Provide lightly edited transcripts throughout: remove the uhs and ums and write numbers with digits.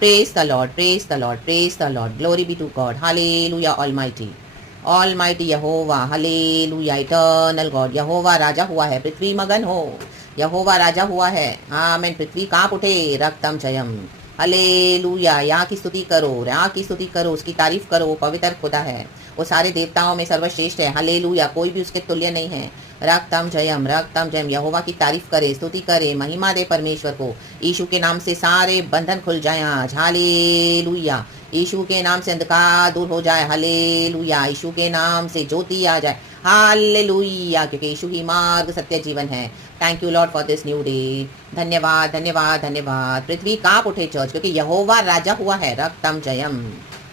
Praise the Lord, praise the Lord, praise the Lord. Glory be to God. Hallelujah, Almighty. Almighty Jehovah, hallelujah, eternal God. यहोवा राजा हुआ है, पृथ्वी मगन हो। यहोवा राजा हुआ है, आमीन। पृथ्वी कांप उठे, रक्तम जयम। हालेलुया, यहाँ की स्तुति करो, यहाँ की स्तुति करो, उसकी तारीफ करो। वो पवित्र खुदा है, वो सारे देवताओं में सर्वश्रेष्ठ है। हालेलुया, कोई भी उसके तुल्य नहीं है। रक्तम जयम, रक्तम जयम। यहोवा की तारीफ करे, स्तुति करे, महिमा दे परमेश्वर को। यीशु के नाम से सारे बंधन खुल जाए आज। हालेलुया, यीशु के नाम से अंधकार दूर हो जाए। हालेलुया, यीशु के नाम से ज्योति आ जाए। हालेलुया, क्योंकि यीशु ही मार्ग सत्य जीवन है। Thank you Lord for this new day. धन्यवाद, धन्यवाद, धन्यवाद। पृथ्वी कांप उठे चर्च, क्योंकि यहोवा राजा हुआ है। रक्तम जयम,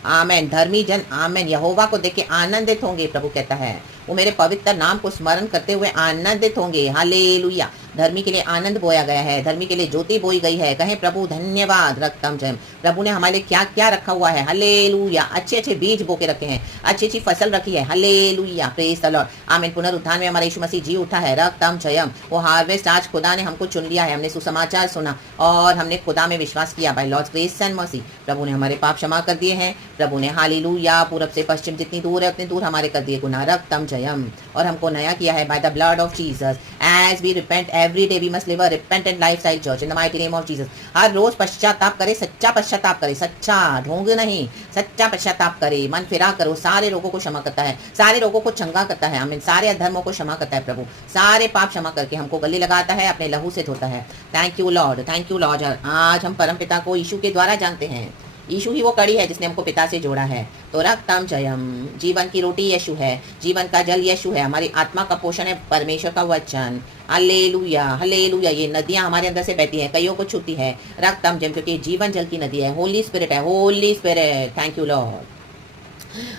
आमेन। धर्मी जन आमेन यहोवा को देख के आनंदित होंगे, प्रभु कहता है। वो मेरे पवित्र नाम को स्मरण करते हुए आनंदित होंगे। हालेलुया, धर्मी के लिए आनंद बोया गया है, धर्मी के लिए ज्योति बोई गई है। कहें प्रभु धन्यवाद। रक्तम जयम, प्रभु ने हमारे लिए क्या क्या रखा हुआ है। हालेलुया, अच्छे अच्छे बीज बो के रखे हैं, अच्छी अच्छी फसल रखी है। हालेलुया, प्रेज द लॉर्ड, आमीन। पुनरुत्थान में हमारा यीशु मसीह जी उठा है। रक्तम जयम, वो हार्वेस्ट आज खुदा ने हमको चुन लिया है। हमने सुसमाचार सुना और हमने खुदा में विश्वास किया। By lord's grace and mercy, प्रभु ने हमारे पाप क्षमा कर दिए हैं। प्रभु ने हालेलुया पूरब से पश्चिम जितनी दूर है उतनी दूर हमारे कर दिए गुनाह। रक्तम जयम, और हमको नया किया है by the blood of Jesus. As we repent every day we must live a repentant lifestyle church in the mighty name of Jesus. हर रोज पश्चाताप करे, सच्चा पश्चाताप करे, सच्चा ढोंग नहीं, सच्चा पश्चाताप करे, मन फिरा करो। सारे रोगों को क्षमा करता है, सारे रोगों को चंगा करता है। आमीन, सारे अधर्मों को क्षमा करता है प्रभु। सारे पाप क्षमा करके हमको गले लगाता है, अपने लहू से धोता है। Thank you Lord, thank you Lord. आज हम परम पिता को यीशु के द्वारा जानते हैं। यीशु ही वो कड़ी है जिसने हमको पिता से जोड़ा है। तो रक्तम जयम, जीवन की रोटी यीशु है, जीवन का जल यीशु है, हमारी आत्मा का पोषण है परमेश्वर का वचन। Hallelujah, hallelujah. ये नदियां हमारे अंदर से बहती हैं, कईयों को छूती है। रक्तम जयम, क्योंकि जीवन जल की नदी है, होली स्पिरिट है, Holi spirit. Thank you Lord.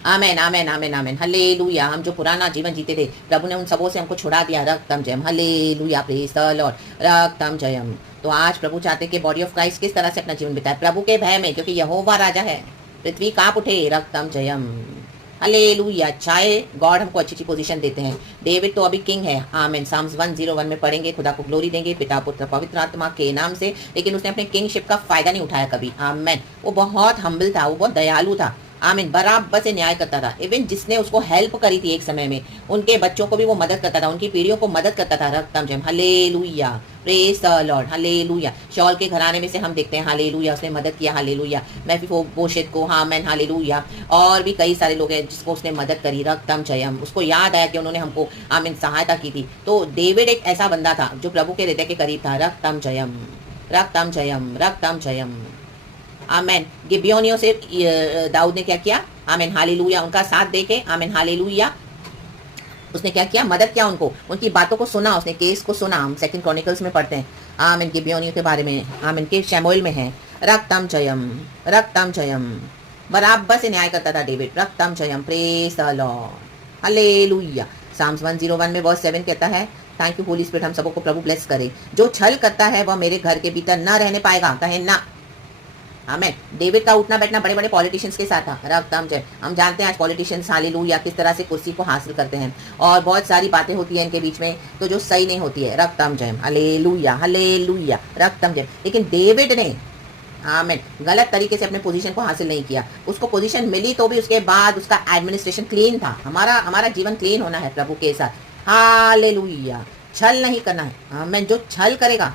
Amen, amen, amen, amen. Hallelujah, हम जो पुराना जीवन जीते थे प्रभु ने उन सबों से हमको छुड़ा दिया। रक्तम जयम, हालेलुया, प्रेज द लॉर्ड। रक्तम जयम। तो आज प्रभु चाहते हैं कि बॉडी ऑफ क्राइस्ट किस तरह से अपना जीवन बिताए, प्रभु के भय में, क्योंकि यहोवा राजा है। पृथ्वी कांप उठे। रक्तम जयम, हालेलुया। चाहे गॉड हमको अच्छी अच्छी पोजीशन देते हैं। डेविड तो अभी किंग है। आमीन, साम्स 101 में पढ़ेंगे, खुदा को ग्लोरी देंगे पिता पुत्र पवित्र आत्मा के नाम से। लेकिन उसने अपने किंगशिप का फायदा नहीं उठाया कभी। आमीन, वो बहुत हम्बल था, वो बहुत दयालु था। आमीन, बराबर से न्याय करता था। इवन जिसने उसको हेल्प करी थी एक समय में, उनके बच्चों को भी वो मदद करता था, उनकी पीढ़ियों को मदद करता था। रक्तम जयम, hallelujah, praise the lord. Hallelujah, Saul के घराने में से हम देखते हैं हालेलुया, उसने मदद किया। हालेलुया, मेफीबोशेत को, हाँ मैन, हालेलुया। और भी कई सारे लोग हैं जिसको उसने मदद करी। रक्तम जयम, उसको याद आया कि उन्होंने हमको आमीन सहायता की थी। तो डेविड एक ऐसा बंदा था जो प्रभु के हृदय के करीब था। रक्तम जयम, रक्तम जयम, रक्तम जयम। आमेन, गिबियोनियों से दाऊद ने क्या किया। आमेन, हालेलुया, उनका साथ देके, आमेन, हालेलुया, उसने क्या किया, मदद किया उनको, उनकी बातों को सुना, उसने केस को सुना। हम 2 क्रॉनिकल्स में पढ़ते हैं आमेन गिबियोनियों के बारे में। आमेन, के शमूएल में है। रक्तम जयम, रक्तम जयम, बराबर से न्याय करता था डेविड। रक्तम जयम, praise the lord, hallelujah. Psalms 101 में वर्स 7 कहता है, थैंक यू होली स्पिरिट, हम सबको प्रभु ब्लेस करे। जो छल करता है वह मेरे घर के भीतर न रहने पाएगा। कहे ना। आमेन, डेविड का उठना बैठना बड़े बड़े पॉलिटिशियंस के साथ था। रक्तम जय, हम जानते हैं आज पॉलिटिशियंस हालेलुया किस तरह से कुर्सी को हासिल करते हैं, और बहुत सारी बातें होती हैं इनके बीच में तो जो सही नहीं होती है। रक्तम जय, हालेलुया, हालेलुया, रक्तम जय। लेकिन डेविड ने आमेन गलत तरीके से अपने पोजीशन को हासिल नहीं किया। उसको पोजीशन मिली तो भी उसके बाद उसका एडमिनिस्ट्रेशन क्लीन था। हमारा जीवन क्लीन होना है प्रभु के साथ। हालेलुया, छल नहीं करना है। आमेन, जो छल करेगा,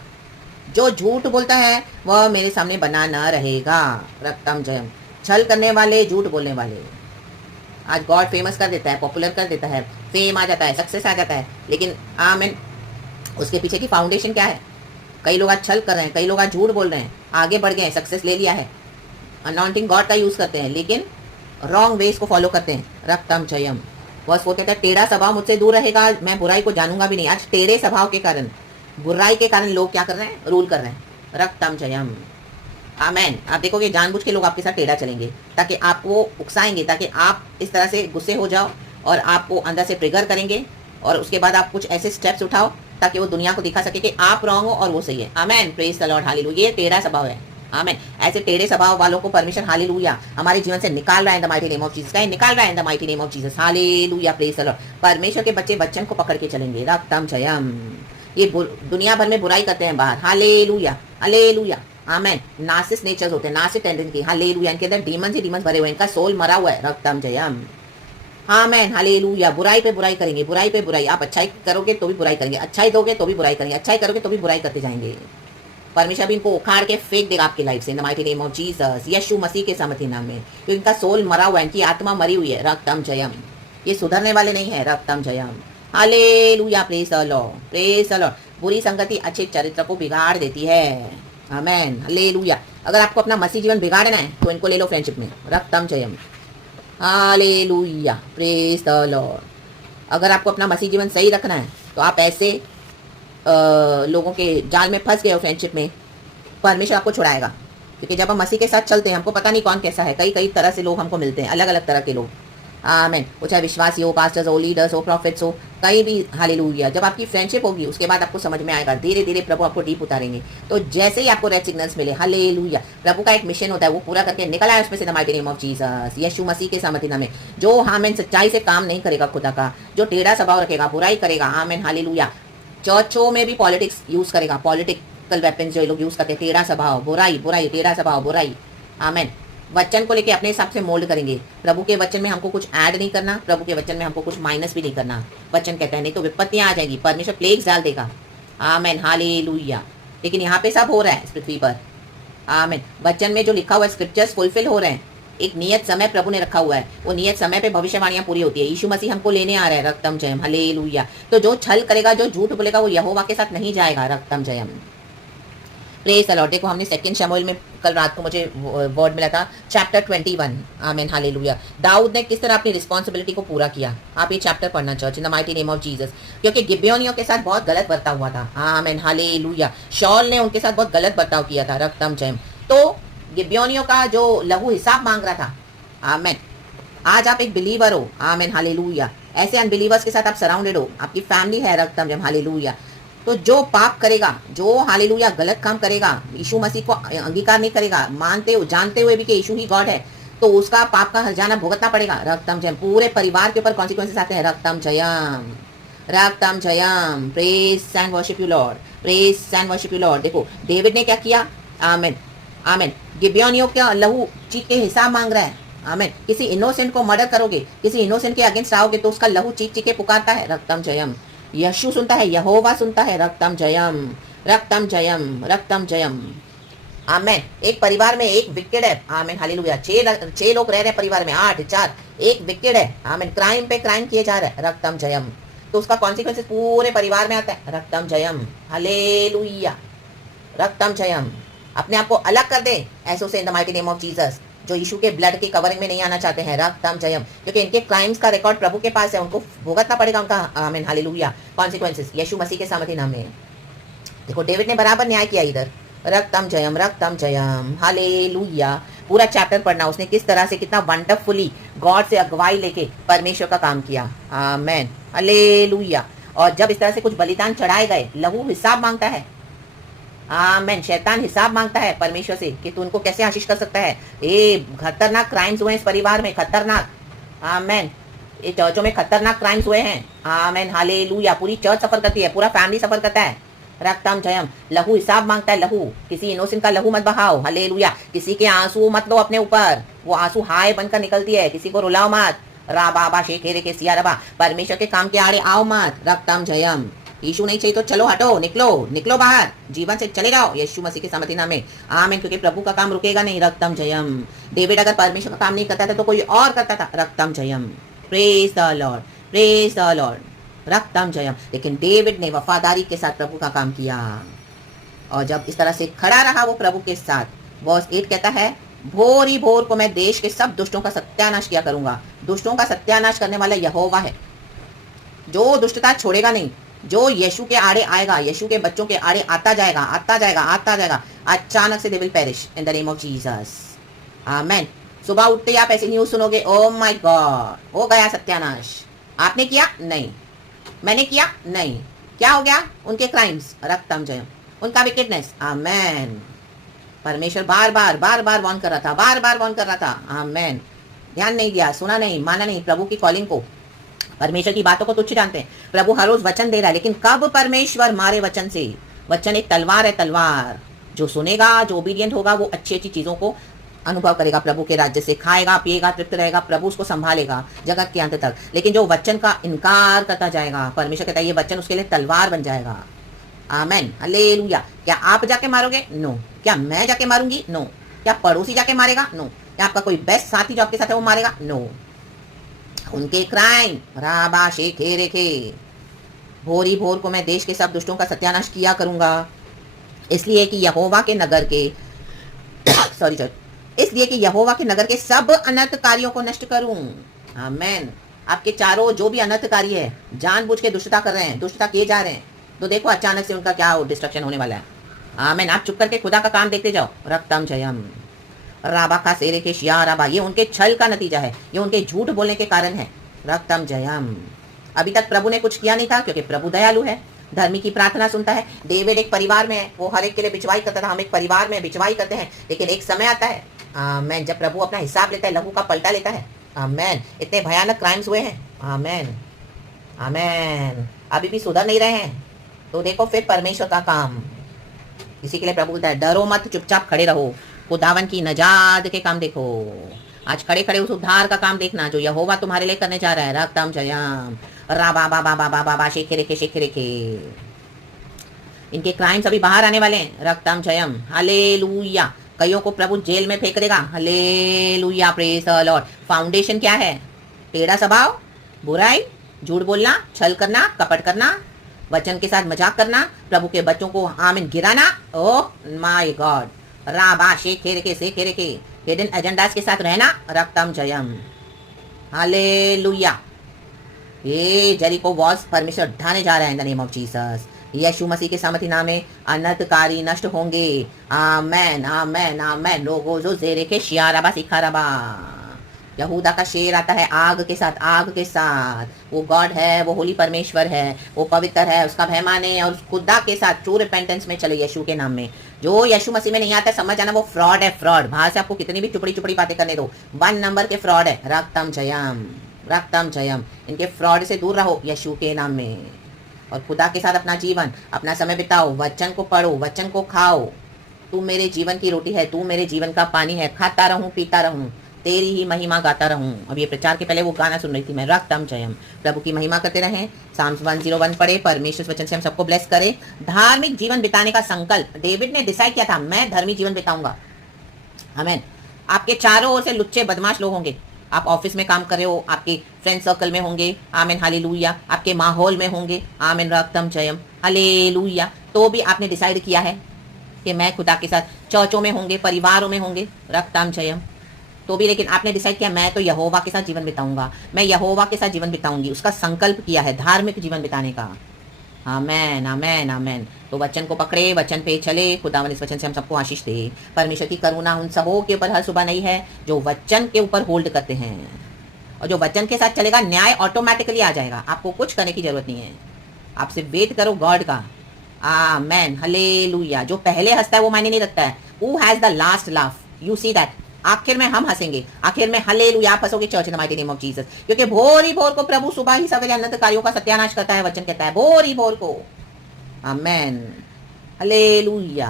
जो झूठ बोलता है वह मेरे सामने बना न रहेगा। रक्तम जयम, छल करने वाले, झूठ बोलने वाले, आज गॉड फेमस कर देता है, पॉपुलर कर देता है, फेम आ जाता है, सक्सेस आ जाता है, लेकिन आमीन उसके पीछे की फाउंडेशन क्या है। कई लोग आज छल कर रहे हैं, कई लोग आज झूठ बोल रहे हैं, आगे बढ़ गए हैं, सक्सेस ले लिया है, अनॉइंटिंग गॉड का यूज करते हैं, लेकिन रॉन्ग वेज को फॉलो करते हैं। रक्तम जयम, बस वो कहता है टेढ़ा स्वभाव मुझसे दूर रहेगा, मैं बुराई को जानूंगा भी नहीं। आज टेढ़े स्वभाव के कारण, बुराई के कारण लोग क्या कर रहे हैं, रूल कर रहे हैं। रक्तम जयम, आमेन। आप देखोगे जानबूझ के लोग आपके साथ टेढ़ा चलेंगे ताकि आपको उकसाएंगे, ताकि आप इस तरह से गुस्से हो जाओ और आपको अंदर से ट्रिगर करेंगे, और उसके बाद आप कुछ ऐसे स्टेप्स उठाओ ताकि वो दुनिया को दिखा सके कि आप रॉन्ग हो और वो सही है। आमेन, प्रेज द लॉर्ड, हालेलुया। ये टेढ़ा स्वभाव है। आमेन, ऐसे टेढ़े स्वभाव वालों को परमेश्वर हालेलुया हमारे जीवन से निकाल रहा है इन the mighty name of Jesus. निकाल रहा है इन the mighty name of Jesus. Hallelujah, praise the Lord. परमेश्वर के बच्चे वचन को पकड़ के चलेंगे। रक्तम जयम। ये दुनिया भर में बुराई करते हैं बाहर। हालेलुया, हालेलुया, आमेन। नार्सिस नेचर्स होते हैं, नार्सिस टेंडेंसी, हालेलुया। इनके अंदर डीमंस ही डीमंस भरे हुए हैं, इनका सोल मरा हुआ है, रक्तम जयम। आमेन, हालेलुया। बुराई पे बुराई करेंगे, बुराई पे बुराई। आप अच्छाई करोगे तो भी बुराई करेंगे, अच्छाई दोगे तो भी बुराई करेंगे, अच्छाई करोगे तो भी बुराई करते जाएंगे। परमेश्वर भी इनको उखाड़ के फेंक देगा आपकी लाइफ से, in the mighty name of Jesus, यीशु मसीह के सामर्थ्य नाम में। तो इनका सोल मरा हुआ है, इनकी आत्मा मरी हुई है, रक्तम जयम। ये सुधरने वाले नहीं है, रक्तम जयम। Hallelujah, praise the lord, praise the lord. बुरी संगति अच्छे चरित्र को बिगाड़ देती है, आमेन, हालेलुया। अगर आपको अपना मसीह जीवन बिगाड़ना है तो इनको ले लो फ्रेंडशिप में, रक्तम जयम, हालेलुया, प्रेज द लॉर्ड। अगर आपको अपना मसीह जीवन सही रखना है तो आप ऐसे लोगों के जाल में फंस गए हो फ्रेंडशिप में, परमेश्वर आपको छुड़ाएगा। क्योंकि जब हम मसीह के साथ चलते हैं, हमको पता नहीं कौन कैसा है, कई कई तरह से लोग हमको मिलते हैं, अलग अलग तरह के लोग, आमेन। वो चाहे विश्वासी हो, पास्टर्स हो, लीडर्स हो, प्रॉफिट्स हो, कहीं भी, हालेलुया। जब आपकी फ्रेंडशिप होगी उसके बाद आपको समझ में आएगा, धीरे धीरे प्रभु आपको डीप उतारेंगे। तो जैसे ही आपको रेड सिग्नल्स मिले, हालेलुया, प्रभु का एक मिशन होता है, वो पूरा करके निकल आया उसमें से, the mighty name of Jesus, यीशु मसीह के सामर्थ्य नाम में। जो आमेन सच्चाई से काम नहीं करेगा खुदा का, जो टेढ़ा स्वभाव रखेगा, बुराई करेगा, आमेन, हालेलुया। चर्चों में भी पॉलिटिक्स यूज करेगा, पॉलिटिकल वेपन्स जो लोग यूज करते हैं, टेढ़ा स्वभाव, बुराई बुराई, टेढ़ा स्वभाव, बुराई, आमेन। वचन को लेके अपने हिसाब से मोल्ड करेंगे। प्रभु के वचन में हमको कुछ ऐड नहीं करना, प्रभु के वचन में हमको कुछ माइनस भी नहीं करना। वचन कहता है नहीं तो विपत्तियां आ जाएगी, परमेश्वर प्लेग्स डाल देगा, आमेन, हालेलुया। लेकिन यहाँ पे सब हो रहा है इस पृथ्वी पर, आमेन। वचन में जो लिखा हुआ है, स्क्रिप्चर्स फुलफिल हो रहे हैं। एक नियत समय प्रभु ने रखा हुआ है, वो नियत समय पे भविष्यवाणियां पूरी होती है। यीशु मसीह हमको लेने आ रहा है, रक्तम जयम, हालेलुया। तो जो छल करेगा, जो झूठ बोलेगा, वो यहोवा के साथ नहीं जाएगा, रक्तम जयम, प्रेज द लॉर्ड। देखो हमने सेकंड शमूएल में कल रात को मुझे वर्ड मिला था, चैप्टर 21, आमेन, हालेलुया। दाऊद ने किस तरह अपनी रिस्पॉन्सिबिलिटी को पूरा किया। आप ये चैप्टर पढ़ना church, in the mighty name of Jesus. क्योंकि गिब्योनियों के साथ बहुत गलत बर्ताव हुआ था, आमेन, हालेलुया। शॉल ने उनके साथ बहुत गलत बर्ताव किया था, रक्तम जयम। तो गिब्योनियों का जो लहू हिसाब मांग रहा था, आमेन। आज आप एक बिलीवर हो, आमेन, हालेलुया। ऐसे अनबिलीवर्स के साथ आप सराउंडेड हो, आपकी फैमिली है, रक्तम जयम, हालेलुया। तो जो पाप करेगा, जो हालेलुया गलत काम करेगा, यीशु मसीह को अंगीकार नहीं करेगा, मानते हो जानते हुए भी कि यीशु ही गॉड है, तो उसका पाप का हर्जाना भुगतना पड़ेगा, रक्तम जयम। पूरे परिवार के ऊपर कॉन्सिक्वेंसेस आते हैं, रक्तम जयम, रक्तम जयम, praise and worship you lord, praise and worship you lord. देखो डेविड ने क्या किया, आमेन, आमेन। गिब्योनियों का लहू चीख के हिसाब मांग रहा है, आमेन। किसी इनोसेंट को मर्डर करोगे, किसी इनोसेंट के अगेंस्ट आओगे तो उसका लहू चीख चीख के पुकारता है, रक्तम जयम। यीशु सुनता है, यहोवा सुनता है, रक्तम जयम, रक्तम जयम, रक्तम जयम, आमेन। एक परिवार में एक विकेट है, आमेन, हालेलुया। 6 लोग रह रहे हैं परिवार में, 8 4, एक विकेट है, आमेन। क्राइम पे क्राइम किए जा रहे हैं, रक्तम जयम। तो उसका कॉन्सिक्वेंसेस पूरे परिवार में आता है, रक्तम जयम, हालेलुया, रक्तम जयम। अपने आप को अलग कर दे ऐसों से, in the mighty name of Jesus, जो यीशु के ब्लड की कवरिंग में नहीं आना चाहते हैं, रक्तम जयम। क्योंकि इनके क्राइम्स का रिकॉर्ड प्रभु के पास है, उनको भुगतना पड़ेगा उनका, आमीन, हालेलुया, कॉन्सिक्वेंसेस, यीशु मसीह के सामर्थ्य नाम में। देखो डेविड ने बराबर न्याय किया इधर, रक्तम जयम, रक्तम जयम, हालेलुया। पूरा चैप्टर पढ़ना, उसने किस तरह से कितना वंडरफुली गॉड से अगुवाई लेके परमेश्वर का काम किया, आमीन, हालेलुया। और जब इस तरह से कुछ बलिदान चढ़ाए गए, लहू हिसाब मांगता है, आमेन। शैतान हिसाब मांगता है परमेश्वर से कि तू उनको कैसे आशीष कर सकता है। ये खतरनाक क्राइम्स हुए हैं इस परिवार में, खतरनाक, आमेन। ये चर्चों में खतरनाक क्राइम्स हुए हैं, आमेन, हालेलुया। पूरी चर्च सफर करती है, पूरा फैमिली सफर करता है, रक्तम जयम। लहू हिसाब मांगता है, लहू, किसी इनोसेंट का लहू मत बहाओ, हालेलुया। किसी के आंसू मत लो अपने ऊपर, वो आंसू हाय बनकर निकलती है, किसी को रुलाओ मत, रा बाबा शेखेरे के सिया रबा, परमेश्वर के काम के आड़े आओ मत, रक्तम जयम। यीशु नहीं चाहिए तो चलो, हटो, निकलो, निकलो बाहर, जीवन से चले जाओ यीशु मसीह के सामर्थ्य नाम में, आमीन। क्योंकि प्रभु का काम रुकेगा नहीं, रक्तम जयम। डेविड अगर परमेश्वर का काम नहीं करता था तो कोई और करता था, रक्तम जयम, praise the lord, praise the lord, रक्तम जयम। लेकिन डेविड ने वफादारी के साथ प्रभु का काम किया, और जब इस तरह से खड़ा रहा वो प्रभु के साथ, वर्स 8 कहता है, भोर ही भोर को मैं देश के सब दुष्टों का सत्यानाश किया करूंगा। दुष्टों का सत्यानाश करने वाला यहोवा है, जो दुष्टता छोड़ेगा नहीं, जो यीशु के आड़े आएगा, यीशु के बच्चों के आड़े आता जाएगा, आता जाएगा, आता जाएगा, अचानक से they will perish in the name of Jesus, amen. सुबह उठते ही आप ऐसी न्यूज सुनोगे, ओ माय गॉड, हो गया सत्यानाश। आपने किया? नहीं। मैंने किया? नहीं। क्या हो गया? उनके क्राइम्स, रक्तम जयम, उनका विकेटनेस, आमेन। परमेश्वर बार बार बार बार वॉर्न कर रहा था, बार बार वॉर्न कर रहा था, आमेन। ध्यान नहीं दिया, सुना नहीं, माना नहीं प्रभु की कॉलिंग को, परमेश्वर की बातों को तुच्छ जानते हैं। प्रभु हर रोज वचन दे रहा है, लेकिन कब परमेश्वर मारे वचन से? वचन एक तलवार है, तलवार, जो सुनेगा, जो ओबीडियंट होगा, वो अच्छी अच्छी चीज़ों को अनुभव करेगा, प्रभु के राज्य से खाएगा, पिएगा, तृप्त रहेगा, प्रभु उसको संभालेगा जगत के अंत तक। लेकिन जो वचन का इनकार करता जाएगा, परमेश्वर कहता है ये वचन उसके लिए तलवार बन जाएगा। आमेन, हालेलुया। क्या आप जाके मारोगे? नो। क्या मैं जाके मारूंगी? नो। क्या पड़ोसी जाके मारेगा? नो। क्या आपका कोई बेस्ट साथी जो आपके साथ है वो मारेगा? नो। उनके क्राइम राबा शेखे रेखे, भोरी भोर को मैं देश के सब दुष्टों का सत्यानाश किया करूंगा, इसलिए कि यहोवा के नगर के सॉरी इसलिए कि यहोवा के नगर के सब अनर्थकारियों को नष्ट करूं। आमेन। आपके चारों जो भी अनर्थकारी है, जानबूझ के दुष्टता कर रहे हैं, दुष्टता किए जा रहे हैं, तो देखो अचानक से उनका क्या डिस्ट्रक्शन होने वाला है। आमेन। आप चुप करके खुदा का काम देखते जाओ। रक्तम जयम राबा का सेरे के शिया राबा, ये उनके छल का नतीजा है, ये उनके झूठ बोलने के कारण है। रक्तम जयम। अभी तक प्रभु ने कुछ किया नहीं था, क्योंकि प्रभु दयालु है, धर्मी की प्रार्थना सुनता है। डेविड एक परिवार में है, वो हर एक के लिए बिचवाई करता था। हम एक परिवार में बिचवाई करते हैं, लेकिन एक समय आता है आमेन जब प्रभु अपना हिसाब लेता है, लहू का पलटा लेता है। आमेन। इतने भयानक क्राइम्स हुए हैं। आमेन आमेन। अभी भी सुधर नहीं रहे हैं, तो देखो फिर परमेश्वर का काम। इसी के लिए प्रभु बोलता है डरो मत, चुपचाप खड़े रहो, खुदावन की नजात के काम देखो। आज खड़े खड़े उस उद्धार का काम देखना जो यहोवा तुम्हारे लिए करने जा रहा है। रक्तम जयम राबा बाबा बाबा बाबा शेखे रेखे शेखे रेखे। इनके क्राइम्स अभी बाहर आने वाले हैं। रक्तम जयम हालेलुया। कईयों को प्रभु जेल में फेंक देगा। Hallelujah, praise the Lord. Foundation क्या है? टेढ़ा स्वभाव, बुराई, झूठ बोलना, छल करना, कपट करना, वचन के साथ मजाक करना, प्रभु के बच्चों को आमीन गिराना। ओह माय गॉड, राबा शेखे रेखे शेखे रेखे, हिडन एजेंडास के साथ रहना। रक्तम जयम हालेलुया। ये जेरिको वॉल्स परमेश्वर ढाने जा रहे हैं in the name of Jesus. यीशु मसीह के सामर्थ्य नाम में अनर्थकारी नष्ट होंगे। आमेन आमेन आमेन। लोगो जो जेरे के शियाराबा सिखाराबा, यहूदा का शेर आता है आग के साथ, आग के साथ। वो गॉड है, वो होली परमेश्वर है, वो पवित्र है, उसका भय माने और खुदा के साथ ट्रू रिपेंटेंस में चले यीशु के नाम में। जो यीशु मसीह में नहीं आता समझ आना वो फ्रॉड है, फ्रॉड। बाहर से आपको कितनी भी चुपड़ी चुपड़ी बातें करने दो, 1 नंबर के फ्रॉड है। रक्तम जयम रक्तम जयम। इनके फ्रॉड से दूर रहो यीशु के नाम में, और खुदा के साथ अपना जीवन, अपना समय बिताओ, वचन को पढ़ो, वचन को खाओ। तू मेरे जीवन की रोटी है, तू मेरे जीवन का पानी है, खाता रहूं पीता रहूं, तेरी ही महिमा गाता रहूं। अब ये प्रचार के पहले वो गाना सुन रही थी मैं, रक्तम जयम। प्रभु की महिमा करते रहें। साम्स 101 पढ़े, परमेश्वर वचन से हम सबको ब्लेस करे। धार्मिक जीवन बिताने का संकल्प डेविड ने डिसाइड किया था, मैं धर्मी जीवन बिताऊंगा। आमीन। आपके चारों ओर से लुच्चे बदमाश लोग होंगे। आप ऑफिस में काम कर रहे हो, आपके फ्रेंड सर्कल में होंगे, आमीन हालेलुया, आपके माहौल में होंगे, आमीन रक्तम जयम हालेलुया। तो भी आपने डिसाइड किया है कि मैं खुदा के साथ चर्चों में होंगे, परिवारों में होंगे, रक्तम जयम। तो भी लेकिन आपने डिसाइड किया मैं तो यहोवा के साथ जीवन बिताऊंगा, मैं यहोवा के साथ जीवन बिताऊंगी, उसका संकल्प किया है धार्मिक जीवन बिताने का। आमेन आमेन आमेन। तो वचन को पकड़े, वचन पे चले। खुदावन इस वचन से हम सबको आशीष दे। परमेश्वर की करुणा उन सबों के ऊपर हर सुबह नहीं है जो वचन के ऊपर होल्ड करते हैं, और जो वचन के साथ चलेगा न्याय ऑटोमेटिकली आ जाएगा। आपको कुछ करने की जरूरत नहीं है, आप सिर्फ वेट करो गॉड का। Amen hallelujah. जो पहले हंसता है वो मायने नहीं रखता है, who has the last laugh, you see that. आखिर में हम हंसेंगे, आखिर में हालेलुया आप हंसोगे church in the mighty name of Jesus. क्योंकि भोर ही भोर को प्रभु सुबह ही सवेरे अनर्थकारियों का सत्यानाश करता है। वचन कहता है भोर ही भोर को। Amen hallelujah,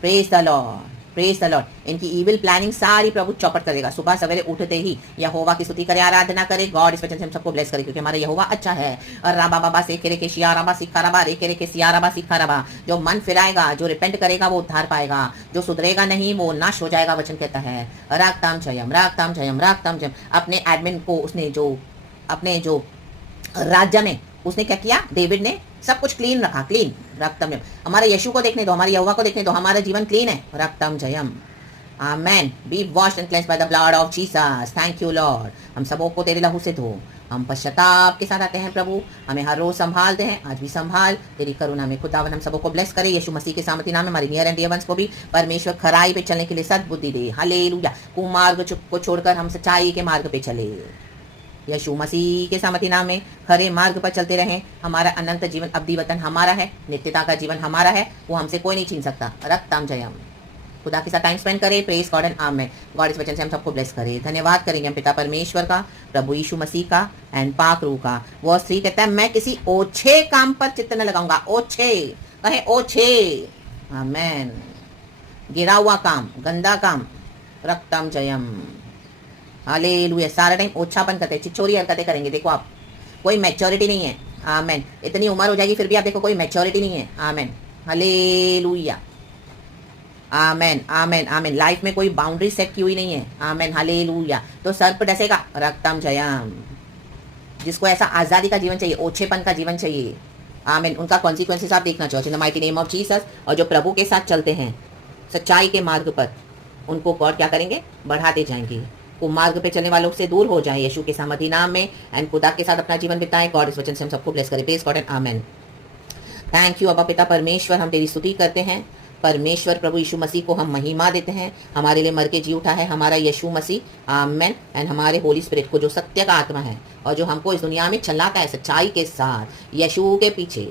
praise the lord, praise the Lord. इनकी इविल प्लानिंग सारी प्रभु चौपट करेगा। सुबह सवेरे उठते ही यहोवा की स्तुति करे, आराधना करे। गॉड इस वचन से हम सबको ब्लेस करे, क्योंकि हमारा यहोवा अच्छा है। और राबा बाबा से केरे के शिया राबा सिखा राबा रे केरे के सिया राबा सिखा राबा। जो मन फिराएगा, जो रिपेंट करेगा वो उद्धार पाएगा, जो सुधरेगा नहीं वो नाश हो जाएगा। वचन कहता है रागताम जयम रागताम जयम रागताम जयम। अपने एडमिन को उसने जो अपने जो राज्य में उसने क्या किया, डेविड ने सब कुछ क्लीन रखा, क्लीन रक्तम जयम। हमारे यीशु को देखने दो, हमारे यहोवा को देखने दो, हमारा जीवन क्लीन है। रक्तम जयम amen. Be washed and cleansed by the blood of Jesus. Thank you lord. हम सबों को तेरे लहू से धो। हम पश्चाताप के साथ आते हैं प्रभु, हमें हर रोज संभालते हैं, आज भी संभाल तेरी करुणा में। खुदावन हम सबों को ब्लेस करे। यीशु मसीह के सामर्थ्य नाम में हमारे नियर एंड डियर वंस को भी परमेश्वर खराई पे चलने के लिए सद्बुद्धि दे। हालेलुया। कुमार्ग को छोड़कर हम सच्चाई के मार्ग पे चले। यीशु मसीह के सामर्थ्य नाम में खरे मार्ग पर चलते रहें। हमारा अनंत जीवन अब्दी वतन हमारा है, नित्यता का जीवन हमारा है, वो हमसे कोई नहीं छीन सकता। रक्तम जयम। खुदा के साथ टाइम स्पेंड करें। Praise God and amen. God इस वचन से हम सबको ब्लेस करे। धन्यवाद करेंगे हम पिता परमेश्वर का, प्रभु यीशु मसीह का एंड पाक रूह का। वर्स 3 कहता है मैं किसी ओछे काम पर चित्त न लगाऊंगा। ओछे कहे ओछे। आमेन गिरा हुआ काम, गंदा काम, रक्तम जयम। हालेलुया। सारा टाइम ओछापन करते हैं, चिचोरी हरकतें करेंगे। देखो आप, कोई मैच्योरिटी नहीं है। आमेन। इतनी उम्र हो जाएगी फिर भी आप देखो कोई मैच्योरिटी नहीं है। आमेन। हालेलुया। आमेन आमेन आमेन। लाइफ में कोई बाउंड्री सेट की हुई नहीं है। Amen hallelujah. तो सर्प डसेगा, रक्तम जयम। जिसको ऐसा आज़ादी का जीवन चाहिए, ओछेपन का जीवन चाहिए, आमेन, उनका कॉन्सिक्वेंसेस आप देखना चाहो इन the mighty name of Jesus. और जो प्रभु के साथ चलते हैं सच्चाई के मार्ग पर, उनको गॉड क्या करेंगे, बढ़ाते जाएंगे। वो मार्ग पे चलने वालों से दूर हो जाए यीशु के सामर्थी नाम में। एंड खुदा के साथ अपना जीवन बिताएं। गॉड इस वचन से हम सबको ब्लेस करे। Praise God and amen. Thank you अब्बा पिता परमेश्वर, हम तेरी स्तुति करते हैं। परमेश्वर प्रभु यीशु मसीह को हम महिमा देते हैं। हमारे लिए मर के जी उठा है हमारा यीशु मसीह। आमेन। एंड हमारे होली स्पिरिट को जो सत्य का आत्मा है और जो हमको इस दुनिया में चलाता है सच्चाई के साथ यीशु के पीछे,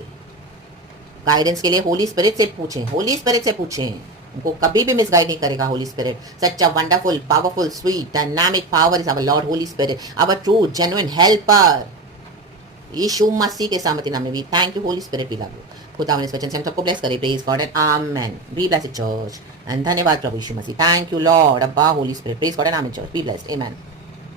गाइडेंस के लिए होली स्पिरिट से पूछें, होली स्पिरिट से पूछें। उनको कभी भी मिसगाइड नहीं करेगा Holy Spirit. Such a wonderful powerful sweet dynamic power is our lord Holy Spirit, our true genuine helper यीशु मसीह के सामर्थ्य नाम में भी थैंक यू होली स्पिरिट। भी लागू खुदा इस वचन से हम सबको ब्लेस करे। Praise God and amen. Be blessed church and धन्यवाद प्रभु यीशु मसीह। थैंक यू लॉर्ड अब्बा Holi spirit. Praise God and amen church. Be blessed. Amen.